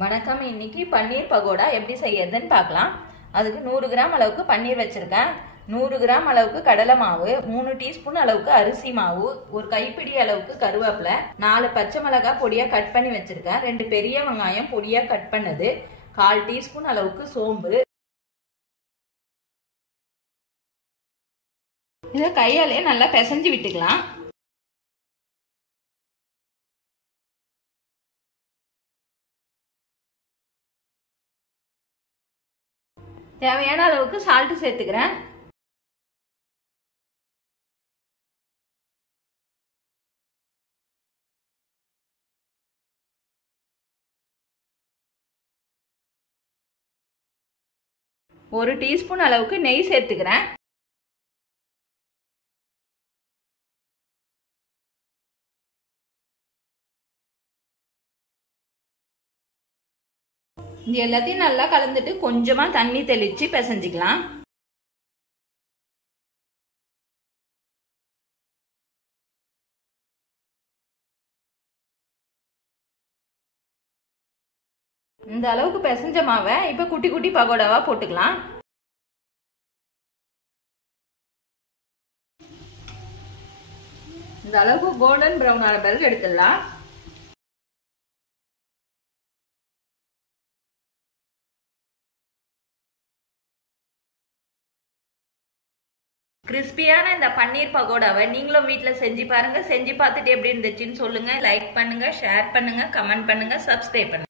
வணக்கம். இன்னைக்கு பன்னீர் பகோடா எப்படி செய்யறதுன்னு பார்க்கலாம். அதுக்கு 100 கிராம் அளவுக்கு பன்னீர் வச்சிருக்கேன். 100 கிராம் அளவுக்கு கடலை மாவு, 3 டீஸ்பூன் அளவுக்கு அரிசி மாவு, ஒரு கைப்பிடி அளவுக்கு கருவேப்பிலை, 4 பச்சை மிளகாய் பொடியா கட் பண்ணி வச்சிருக்கேன், 2 பெரிய வெங்காயம் பொடியா கட் பண்ணது, 1/4 டீஸ்பூன் அளவுக்கு சோம்பு. இதை கையாலே நல்லா பிசைஞ்சு விட்டுக்கலாம். தேவையான அளவுக்கு சால்ட் சேர்த்துக்கிறேன். ஒரு டீஸ்பூன் அளவுக்கு நெய் சேர்த்துக்கிறேன். இது எல்லாத்தையும் நல்லா கலந்துட்டு கொஞ்சமா தண்ணி தெளிச்சு பிசைஞ்சிக்கலாம். இந்த அளவுக்கு பிசைஞ்ச மாவை இப்ப குட்டி குட்டி பகோடாவா போட்டுக்கலாம். இந்த அளவுக்கு கோல்டன் பிரவுன் ஆன பிறகு எடுத்துடலாம். கிறிஸ்பியான இந்த பன்னீர் பகோடாவை நீங்களும் வீட்டுல செஞ்சு பாருங்க. செஞ்சு பார்த்துட்டு எப்படி இருந்துச்சுன்னு சொல்லுங்க. லைக் பண்ணுங்க, ஷேர் பண்ணுங்க, கமெண்ட் பண்ணுங்க, சப்ஸ்கிரைப் பண்ணுங்க.